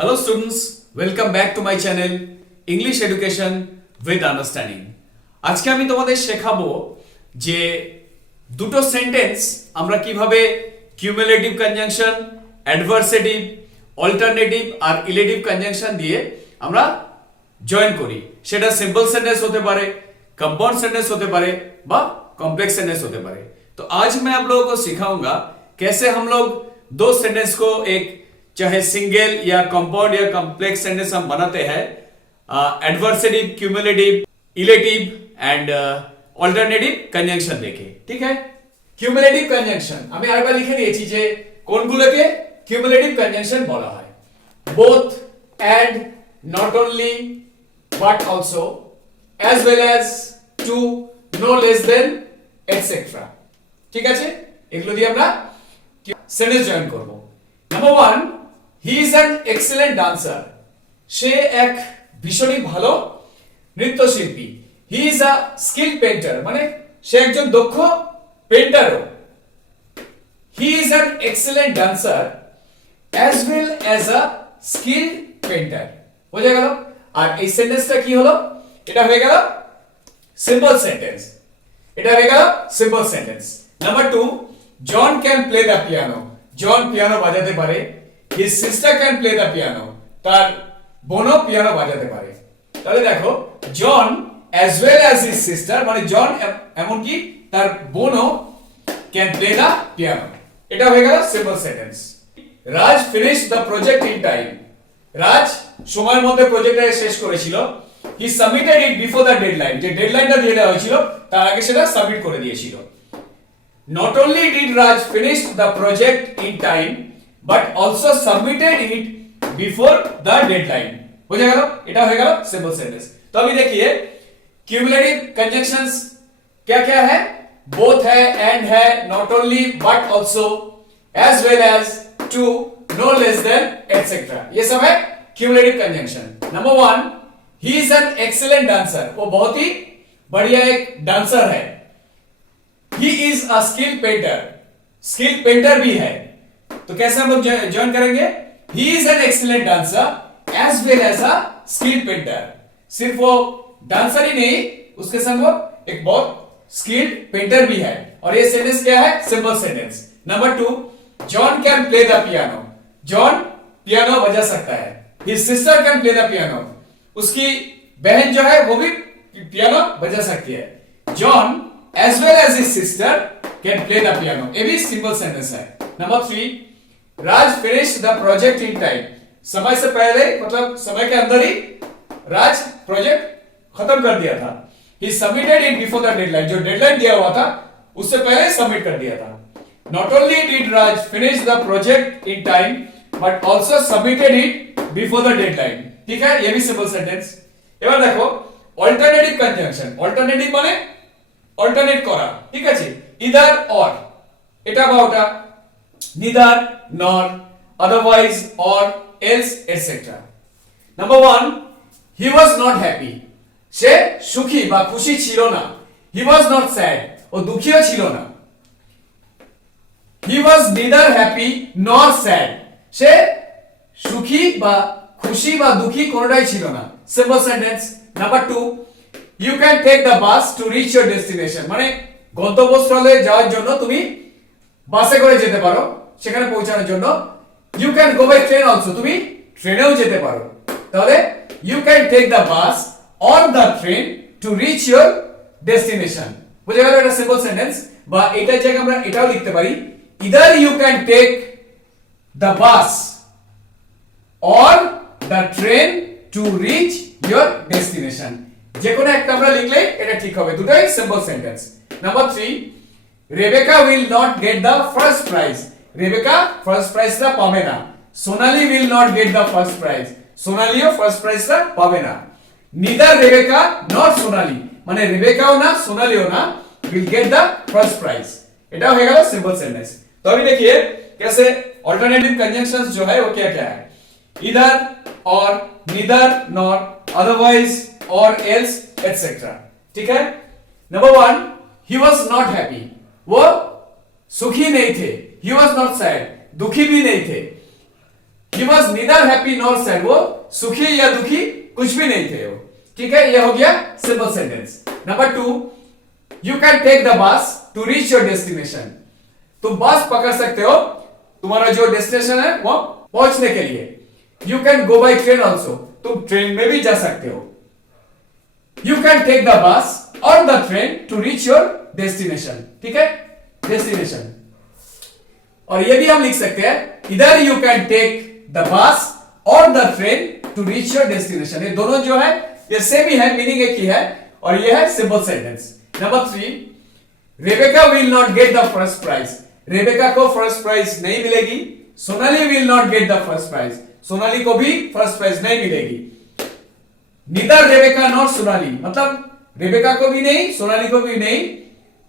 Hello students, welcome back to my channel English Education with Understanding. আজকে আমি তোমাদের শেখাবো যে দুটো সেন্টেন্স আমরা কিভাবে কিউমুলেটিভ কনজাংশন, অ্যাডভার্সেটিভ, অল্টারনেটিভ আর ইলেটিভ কনজাংশন দিয়ে আমরা জয়েন করি। সেটা সিম্পল সেন্টেন্স হতে পারে, कंपाउंड सेंटेंस होते पारे बा कॉम्प्लेक्स सेंटेंस होते पारे। तो आज मैं आप लोगों को सिखाऊंगा कैसे हम लोग दो सेंटेंस को एक चाहे सिंगल या कंपाउंड या कॉम्प्लेक्स सेंटेंस हम बनाते हैं adversative, cumulative, illative and alternative conjunction দেখে। ঠিক আছে, কিউমুলেটিভ কনজাংশন আমি আরেকবার লিখে দিয়েছি যে কোনগুলোকে কিউমুলেটিভ কনজাংশন বলা হয়। both, and, not only, but also, as well as, to, no less than, etc. ঠিক আছে, এগুলো দিয়ে আমরা সেন্টেন্স জয়েন করব। Number 1, he is an excellent dancer. সে এক ভীষণই ভালো নৃত্যশিল্পী। He is a skill painter, মানে সে একজন দক্ষ পেইন্টারও। He is an excellent dancer as well as a skill painter. বোঝা গেল? আর এই সেন্টেন্সটা কি হলো? এটা হয়ে গেল সিম্পল সেন্টেন্স। এটা হয়ে গেল simple sentence. Number 2, John can play the piano. John piano বাজাতে পারে। His sister can play the piano. তার বোনও পিয়ানো বাজাতে পারে। তাহলে দেখো, John as well as his sister, মানে জন এমনকি তার বোনও ক্যান প্লে দ্য পিয়ানো। এটা হয়ে গেল simple sentence. Raj finish the project in time. Raj সময়ের মধ্যে প্রজেক্টটা শেষ করেছিল। He submitted it before the deadline. যে ডেডলাইনটা দিয়ে দেওয়া হয়েছিল তার আগে সেটা সাবমিট করে দিয়েছিল। Not only did Raj finish the project in time, but also submitted it before the deadline. বুঝা গেল? এটা হয়ে গেল सिंपल सेंटेंस। तो अभी देखिए क्यूमुलेटिव कंजंक्शंस क्या-क्या है? both है, and है, not only but also, as well as, to, no less than, etc. ये सब है cumulative conjunction. Number 1, he is an excellent dancer. वो बहुत ही बढ़िया एक डांसर है। He is a skill painter. Skill painter भी है। तो कैसे हम लोग ज्वाइन करेंगे? He is an excellent dancer as well as a skill painter. सिर्फ वो डांसर ही नहीं, उसके संग वो एक बहुत स्किल्ड पेंटर भी है। और ये सेंटेंस क्या है? Simple sentence. Number 2, John can play the piano. John piano बजा सकता है। His sister can play the piano. उसकी बहन जो है वो भी पियानो बजा सकती है। John as well as his sister can play the piano. ये भी सिंपल सेंटेंस है। Number 3, Raj finish the project in time. समय से पहले, मतलब समय के अंदर ही राज प्रोजेक्ट खत्म कर दिया था। He submitted it before the deadline. जो डेडलाइन दिया हुआ था उससे पहले सबमिट कर दिया था। Not only did Raj finish the project in time, but also submitted it before the deadline. ठीक है, ये भी सिंपल सेंटेंस। এবার দেখো অল্টারনেটিভ কনজাংশন। অল্টারনেটিভ মানে অল্টারনেট করা। ঠিক আছে, ইদার অর, এটা বা ওটা, neither, nor, otherwise, or, else, etcetera. Number 1, he was not happy. সে সুখী বা খুশি ছিল না। He was not sad. ও দুঃখীও ছিল না। He was neither happy nor sad. সে সুখী বা খুশি বা দুঃখী কোনটাই ছিল না। Simple sentence. Number 2, you can take the bus to reach your destination. মানে গন্তব্যস্থলে যাওয়ার জন্য তুমি বাসে করে যেতে পারো সেখানে পৌঁছানোর জন্য। You can go by train also. তুমি ট্রেনেও যেতে পারো। তাহলে you can take the bus or the train to reach your destination. বুঝা গেল? এটা সিম্পল সেন্টেন্স। বা এটার জায়গায় আমরা এটাও লিখতে পারি, either you can take the bus or the train to reach your destination। যে কোনো একটা আমরা লিখলে এটা ঠিক হবে। দুটোই simple sentence. Number 3, Rebecca will not get the first prize। Rebecca first প্রাইজটা পাবে না। Sonali will not get the first prize। সোনালিও ফার্স্ট প্রাইজটা পাবে না। neither রেবেকা nor সোনালি, মানে রেবেকাও না সোনালিও না will get the first prize। এটা হয়ে গেল सिंपल सेंटेंस। तो अभी देखिए कैसे अल्टरनेटिव कंजंक्शंस जो है वो क्या-क्या है? either, or, neither, nor, otherwise, or else, etc. ठीक है? Number 1, he was not happy। वो सुखी नहीं थे। he was not sad। दुखी भी नहीं थे। He was neither happy nor sad, वो सुखी या दुखी कुछ भी नहीं थे वो। ठीक है, ये हो गया simple sentence. Number 2, you can take the bus to reach your destination. तुम बस पकड़ सकते हो तुम्हारा जो डेस्टिनेशन है वो पहुंचने के लिए। You can go by train also, तुम ट्रेन में भी जा सकते हो। You can take the bus और the train to reach your destination. ठीक है, डेस्टिनेशन। और ये भी हम लिख सकते हैं, इधर you can take the bus और the train to reach your destination. ये दोनों जो है ये सेम ही है, मीनिंग एक ही है, और ये है simple sentence. Number 3, Rebecca will not get the first prize. Rebecca को फर्स्ट प्राइज नहीं मिलेगी। Sonali will not get the first prize, Sonali को भी फर्स्ट प्राइज नहीं मिलेगी। नीदर रेबेका नॉट सोनाली, मतलब रेबेका को भी नहीं सोनाली को भी नहीं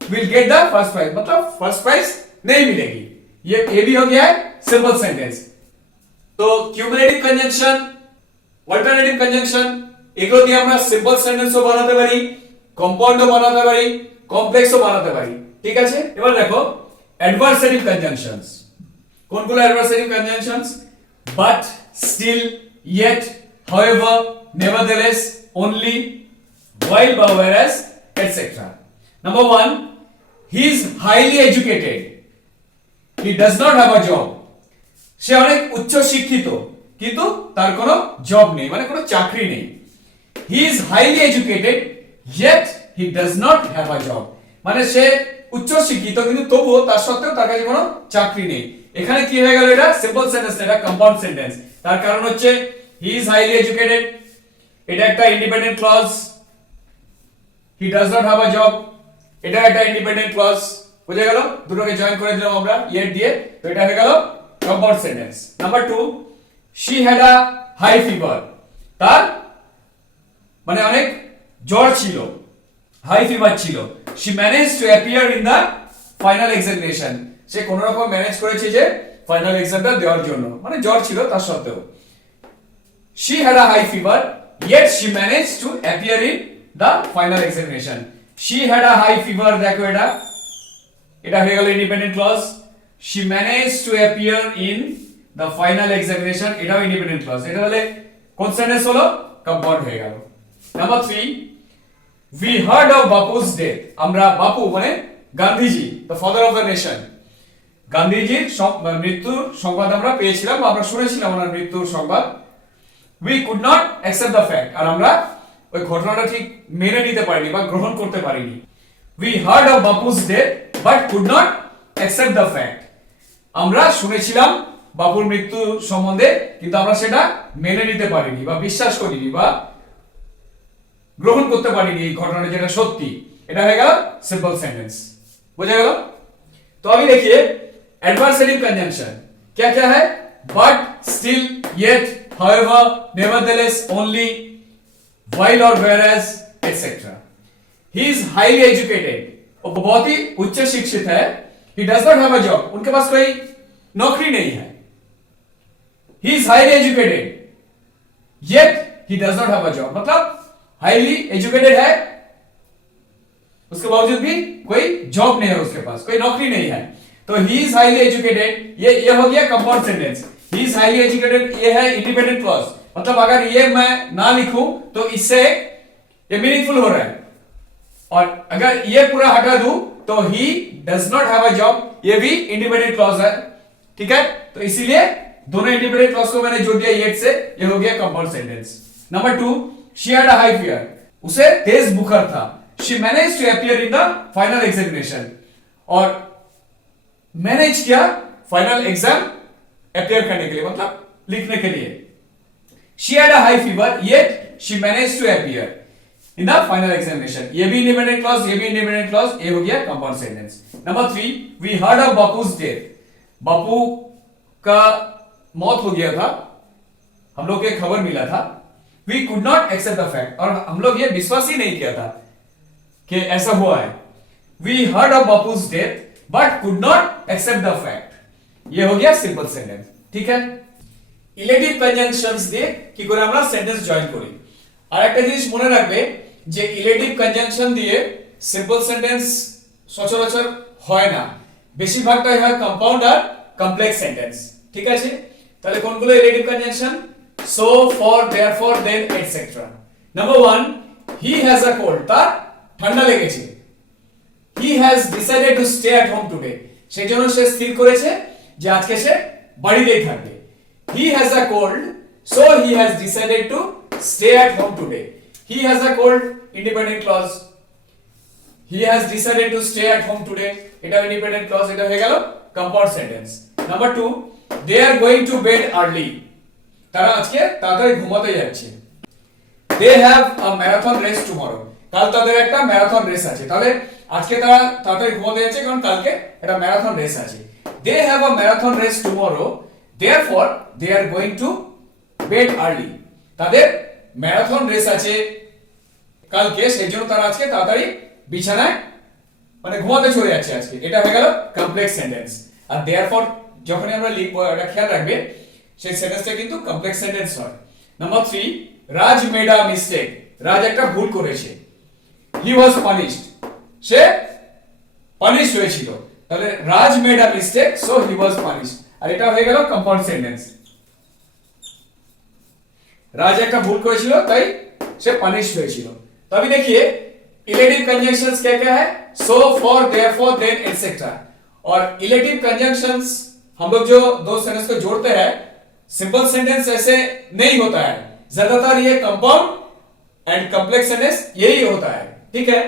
will get the first prize, मतलब फर्स्ट प्राइज नहीं मिलेगी। ये भी हो गया है सिंपल सेंटेंस। তো কিউমুলেটিভ কনজাংশন, অল্টারনেটিভ কনজাংশন, এগুলো দিয়ে আমরা সিম্পল সেন্টেন্সও বানাতে পারি, কম্পাউন্ডও বানাতে পারি, কমপ্লেক্সও বানাতে পারি। ঠিক আছে, এবার দেখো অ্যাডভার্সেটিভ কনজাংশনস। কোনগুলো adversative conjunctions? But, still, yet, however, nevertheless, only, while বা whereas, etc. Number 1, he is highly educated, he does not have a job. সে অনেক উচ্চ শিক্ষিত কিন্তু তার কোনো জব নেই, মানে কোনো চাকরি নেই। হি is highly educated yet he does not have a job, মানে সে উচ্চ শিক্ষিত কিন্তু তবুও তার সত্ত্বেও তার কাছে কোনো চাকরি নেই। এখানে কি হয়ে গেল? এটা সিম্পল সেন্টেন্স, এটা কম্পাউন্ড সেন্টেন্স। তার কারণ হচ্ছে হি ইজ হাইলি এডুকেটেড, এটা একটা independent clause. He does not have a job, এটা একটা ইন্ডিপেন্ডেন্ট ক্লজ। বুঝে গেল? দুটোকে জয়েন করে দিলাম আমরা yet দিয়ে, তো এটা হয়ে গেল compound sentence. Number 2, she had a high fever. তার মানে অনেক জ্বর ছিল, হাই ফিভার ছিল। she managed to appear in the final examination. সে কোন রকম ম্যানেজ করেছে যে ফাইনাল এক্সামটা দেওয়ার জন্য, মানে জ্বর ছিল তার সত্ত্বেও। she had a high fever yet she managed to appear in the final examination. she had a high fever, দেখো এটা হয়ে গেল independent clause. she managed to appear in the final examination, এটাও ইন্ডিপেন্ডেন্ট ক্লজ। এটা হলে কোন sentence হলো? Compound হয়ে গেল। Number 3, we heard of Bapu's death. আমরা বাপু মানে Gandhiji, the father of the nation, গান্ধীজির মৃত্যুর সংবাদ আমরা পেয়েছিলাম, আমরা শুনেছিলাম ওনার মৃত্যুর সংবাদ। we could not accept the fact, আর আমরা ওই ঘটনাটা ঠিক মেনে নিতে পারিনি বা গ্রহণ করতে পারিনি। we heard of Bapu's death but could not accept the fact. আমরা শুনেছিলাম বাপুর মৃত্যু সম্বন্ধে কিন্তু আমরা সেটা মেনে নিতে পারিনি বা বিশ্বাস করিনি বা গ্রহণ করতে পারিনি এই ঘটনাটা যেটা সত্যি। এটা হয়ে গেল সিম্পল সেন্টেন্স। বুঝা গেল? তো আমি देखिए एडवर्सेटिव कंजंक्शन क्या क्या है? but, still, yet, however, nevertheless, only, while or whereas, etc. he is highly educated, वो बहुत ही उच्च शिक्षित है। he does not have a job, उनके पास कोई नौकरी नहीं है। he is highly educated yet he does not have a job, मतलब highly educated है उसके बावजूद भी कोई जॉब नहीं है, उसके पास कोई नौकरी नहीं है। तो he is highly educated, ये हो गया compound sentence. he is highly educated ये है इंडिपेंडेंट क्लॉज, मतलब अगर ये मैं ना लिखूं तो इससे ये मीनिंगफुल हो रहा है, और अगर ये पूरा हटा दूं तो he does not have a job, ये भी इंडिपेंडेंट क्लॉज है। ठीक है, तो इसीलिए दोनों इंडिपेंडेंट क्लॉज को मैंने जोड़ दिया yet से, ये हो गया compound sentence. Number 2, she had a high fever, उसे तेज बुखार था। she managed to appear in the final examination, और मैनेज किया फाइनल एग्जाम अपीयर करने के लिए, मतलब लिखने के लिए। she had a high fever yet she managed to appear in the final examination, ये भी इंडिपेंडेंट क्लॉज, ये भी इंडिपेंडेंट क्लॉज, ये हो गया compound sentence. Number 3, we heard of Bapu's death, बापू का मौत हो गया था, हम लोग को खबर मिला था। we could not accept the fact, और हम लोग ये विश्वास ही नहीं किया था कि ऐसा हुआ है। we heard of Bapu's death but could not accept the fact, ये हो गया सिंपल सेंटेंस। ठीक है, ইলেটিভ কনজাংশনস দিয়ে কি করে আমরা সেন্টেন্স জয়েন করি। আর একটা জিনিস মনে রাখবে যে ইলেটিভ কনজাংশন দিয়ে সিম্পল সেন্টেন্স সচরাচর হয় না, বেশিরভাগটাই হয় কম্পাউন্ড আর কমপ্লেক্স সেন্টেন্স। ঠিক আছে, তাহলে কোনগুলো relative conjunction? So, for, therefore, then, etcetera. Number 1, he has a cold, তার ঠান্ডা লেগেছে। He has decided to stay at home today, সেই জন্য সে স্থির করেছে যে আজকে সে বাড়িতেই থাকবে। He has a cold, so he has decided to stay at home today. He has a cold, independent clause. He has decided to stay at home today, এটা ইন্ডিপেন্ডেন্ট ক্লজ, এটা হয়ে গেল compound sentence. Number 2, they are going to bed early, তারা আজকে তাড়াতাড়ি ঘুমাতে যাচ্ছে। They have a marathon race tomorrow, কাল তাদের একটা ম্যারাথন রেস আছে। তাহলে আজকে তারা তাড়াতাড়ি ঘুমাতে যাচ্ছে কারণ কালকে একটা ম্যারাথন রেস আছে। They have a marathon race tomorrow, therefore they are going to bed early, তাদের ম্যারাথন রেস আছে কালকে, সেই জন্য তারা আজকে তাড়াতাড়ি বিছানায় মানে ঘুমাতে চলে যাচ্ছে আজকে। এটা হয়ে গেল কমপ্লেক্স সেন্টেন্স। আর দেয়ারফর যখনই আমরা লিখবো এটা খেয়াল রাখবে, সেই সেন্টেন্সটা কিন্তু কমপ্লেক্স সেন্টেন্স হয়। Number 3, Raj made a mistake, Raj একটা ভুল করেছে। হি ওয়াজ পানিশড, সে পানিশ হয়েছিল। তাহলে Raj made a mistake, so he was punished, আর এটা হয়ে গেল কম্পাউন্ড সেন্টেন্স। রাজ একটা ভুল করেছিল তাই সে পাनिश হয়েছিল। तो अभी देखिए इलेटिव कंजंक्शंस क्या क्या है? सो, फॉर, देयरफॉर, देन, एटसेट्रा। और इलेटिव कंजंक्शंस हम लोग जो दो सेंटेंस को जोड़ते हैं, सिंपल सेंटेंस ऐसे नहीं होता है, ज्यादातर ये कंपाउंड एंड कॉम्प्लेक्स सेंटेंस यही होता है। ठीक है।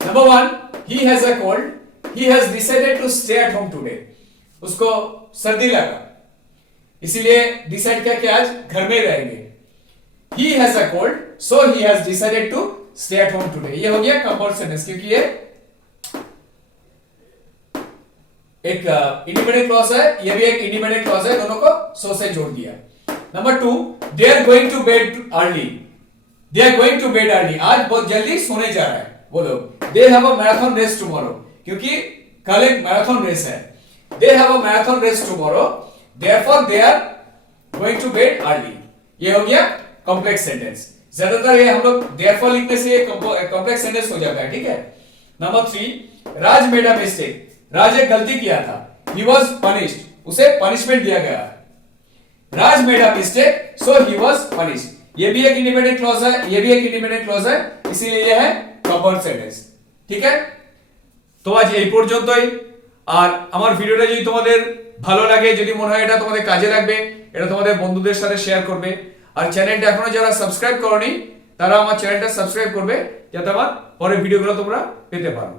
Number 1, he has a cold, he has decided to stay at home today, उसको सर्दी लगा इसीलिए डिसाइड किया कि आज घर में रहेंगे। He has a cold, so he has decided to stay at home today। ये हो गया कंपाउंड सेंटेंस, क्योंकि ये एक इंडिपेंडेंट क्लॉज है, ये भी एक इंडिपेंडेंट क्लॉज है, दोनों को so से जोड़ दिया। Number 2, they are going to bed early, they are going to bed early, आज बहुत जल्दी सोने जा रहा है वो लोग। They have a marathon race tomorrow, क्योंकि कल एक मैराथन रेस है। They have a marathon race tomorrow, therefore they are going to bed early। ये हो गया कॉम्प्लेक्स सेंटेंस। ज्यादातर ये हम लोग देयरफॉर लिखने से ये कॉम्प्लेक्स सेंटेंस हो जाता है। ठीक है। Number 3, Raj made a mistake, Raj एक गलती किया था। ही वाज पनिश्ड, उसे पनिशमेंट दिया गया। Raj made a mistake, so he was punished, ये भी एक इंडिपेंडेंट क्लॉज है, ये भी एक इंडिपेंडेंट क्लॉज है, इसीलिए ये है कंपाउंड सेंटेंस। ठीक है। তো আজ এই পর্যন্তই। আর আমার ভিডিওটা যদি তোমাদের ভালো লাগে, যদি মনে হয় এটা তোমাদের কাজে লাগবে, এটা তোমাদের বন্ধুদের সাথে শেয়ার করবে। আর চ্যানেলটা এখনো যারা সাবস্ক্রাইব করোনি তারা আমার চ্যানেলটা সাবস্ক্রাইব করবে, যাতে আমার পরের ভিডিওগুলো তোমরা পেতে পারো।